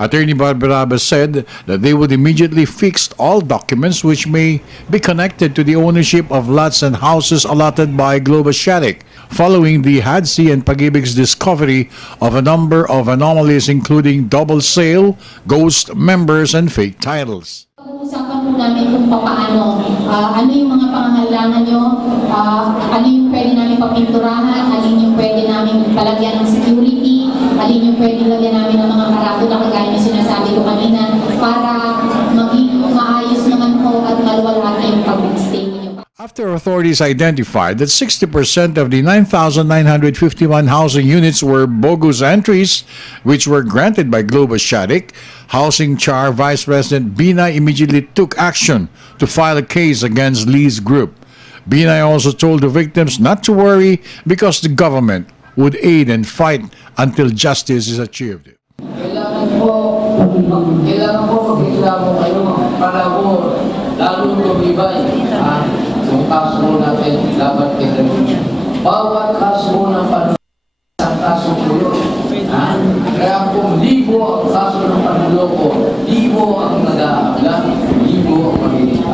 Attorney Barbaraba said that they would immediately fix all documents which may be connected to the ownership of lots and houses allotted by Globashatic following the HADSI and Pagibig's discovery of a number of anomalies including double sale, ghost members, and fake titles. Pag-uusapan po namin kung paano, ah, ano yung mga nyo, ah, ano yung pwede namin papinturahan, alin yung pwede namin palagyan ng pwede lagyan namin ng mga karatula, kagaya ng sinasabi ko kanina, para maging maayos naman po at maluwalhati yung pag-stay. After authorities identified that 60% of the 9,951 housing units were bogus entries, which were granted by Globashatic, Housing Char Vice President Binay immediately took action to file a case against Lee's group. Binay also told the victims not to worry because the government would aid and fight until justice is achieved. Kailangan po, kailangan po mag-reklamo kayo para po lalong tumibay ah, yung kaso natin laban kay David. Bawat kaso ng panuloko, kaso po yun. Ah, Kaya po libo ang kaso ng panuloko, libo ang nag-aabla, libo ang magiging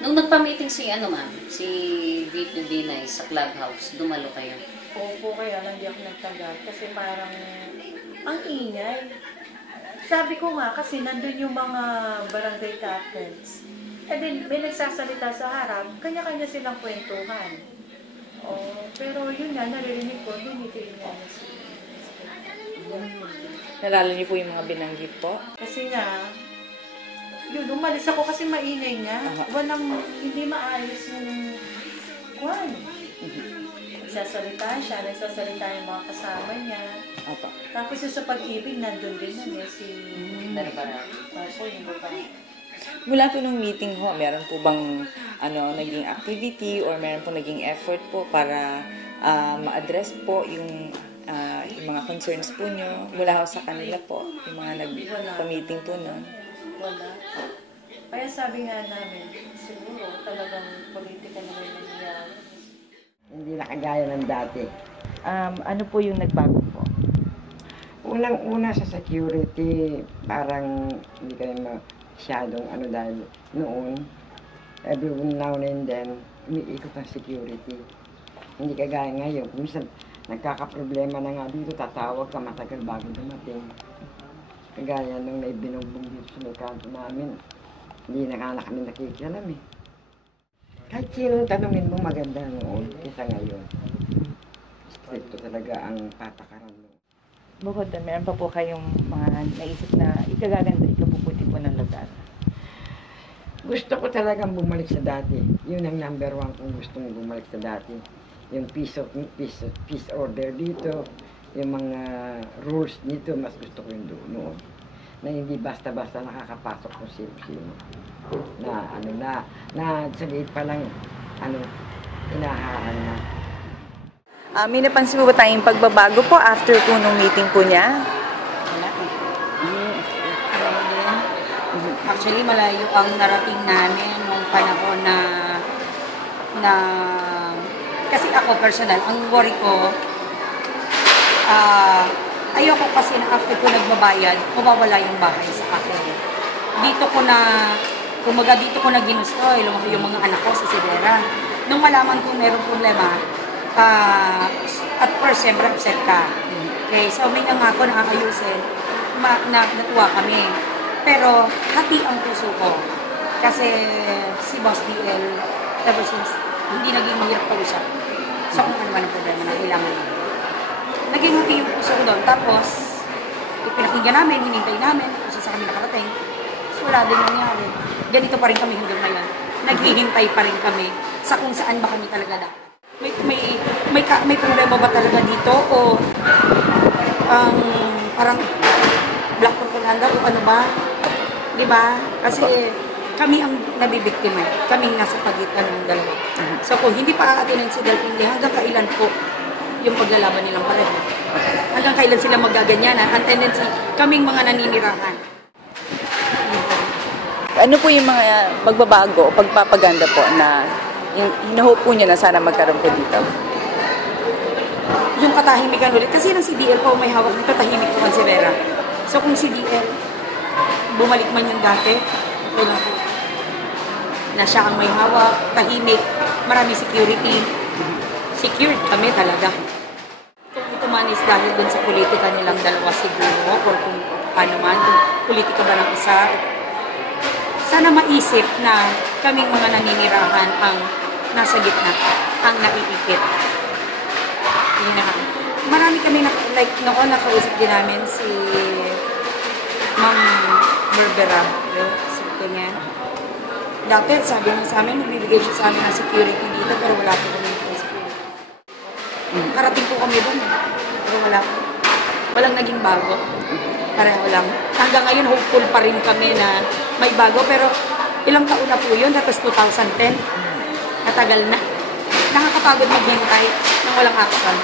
Nung nagpa-meeting si ano ma'am, si VP Binay sa clubhouse, dumalo kayo. Opo, kaya lang di ako nagtagal kasi parang ang ingay. Sabi ko nga kasi nandun yung mga barangay captains. And then may nagsasalita sa harap, kanya-kanya silang kwentuhan. Oh, pero yun nga, naririnig ko, dinitin nga na si Nalala niyo po yung mga binanggit po? Kasi nga, yun, umalis ako kasi mainay nga. Walang, hindi maayos yung kwan. Nagsasalita siya, nagsasalita yung mga kasama niya. Opo. Tapos yung sa pag-ibig, nandun din yun eh, si... Barbara. Opo, yung babae. Mula po nung meeting ho, meron po bang ano, naging activity or meron po naging effort po para ah, ma-address po yung, ah, yung mga concerns po nyo mula ho sa kanila po, yung mga nag-meeting po nun. Wala. Kaya sabi nga namin, siguro talagang politika na rin nangyayari. Hindi na kagaya ng dati. Um, ano po yung nagbago po? Unang-una sa security, parang hindi kayo masyadong ano dahil noon, every now and then, umiikot ang security. Hindi kagaya ngayon. Kung minsan, nagkakaproblema na nga dito, tatawag ka matagal bago dumating. Kagaya nung may binugbog dito sa may kanto namin, hindi na nga kami nakikialam eh. Kahit sino tanongin mo maganda noon kaysa ngayon. Stricto talaga ang patakaran mo. Bukod doon, meron pa po kayong mga naisip na ikagaganda, ikapuputi po ng lugar. Gusto ko talagang bumalik sa dati. Yun ang number one kung gusto mong bumalik sa dati. Yung peace, of, peace, peace order dito, yung mga rules dito, mas gusto ko yung doon noon. Na hindi basta-basta nakakapasok kung sino-sino. Na ano na, na sa liit pa lang, ano, inahaan na. Ah, may napansin po ba tayong pagbabago po after po nung meeting po niya? Wala eh. Din. Actually, malayo ang narating namin nung panahon na na kasi ako personal, ang worry ko ah ayoko kasi na after ko nagbabayad, mawawala yung bahay sa akin. Dito ko na kumaga dito ko na ginusto, eh, lumaki yung mga anak ko sa Sidera. Nung malaman kong merong problema, ah at first, siyempre upset ka. Okay, so may nangako na kakayusin, ma, na, natuwa kami. Pero, hati ang puso ko. Kasi si Boss DL, ever since, hindi naging mahirap kausap. So, kung ano man ang problema na kailangan namin. Naging hati yung puso ko doon. Tapos, pinakinggan namin, hinintay namin, kung sa kami nakarating. So, wala din nangyari. Ganito pa rin kami hanggang ngayon. Naghihintay pa rin kami sa kung saan ba kami talaga dapat. May, may, may, ka- may problema ba talaga dito o ang parang black propaganda o ano ba? Di ba? Kasi kami ang nabibiktima. eh. Kaming nasa pagitan ng dalawa. So kung hindi pa aatinin si Delphine, hanggang kailan po yung paglalaban nilang pareho? Hanggang kailan sila magaganyanan? Ang tendency, kaming mga naninirahan. ano po yung mga magbabago o pagpapaganda po na hinahope po niyo na sana magkaroon po dito? yung katahimikan ulit. Kasi ng CDL po may hawak ng katahimik po si Vera. So kung CDL, bumalik man yung dati, okay lang po. Na siya ang may hawak, tahimik, marami security. Secured kami talaga. Kung ito man is dahil dun sa politika nilang dalawa siguro, or kung ano man, kung politika ba ng isa, sana maisip na kaming mga naninirahan ang nasa gitna, ang naiipit. Yun na. Marami kami, na, like, noon nakausap din namin si Ma'am Berbera. Si kanya. Dati, sabi niya sa amin, nagbibigay siya sa amin ng security dito, pero wala po kami. Karating po kami doon, pero wala po. Walang naging bago. Pareho lang. Hanggang ngayon, hopeful pa rin kami na may bago, pero ilang taon na po yun, tapos 2010. Matagal na. Nakakapagod maghintay ng walang action.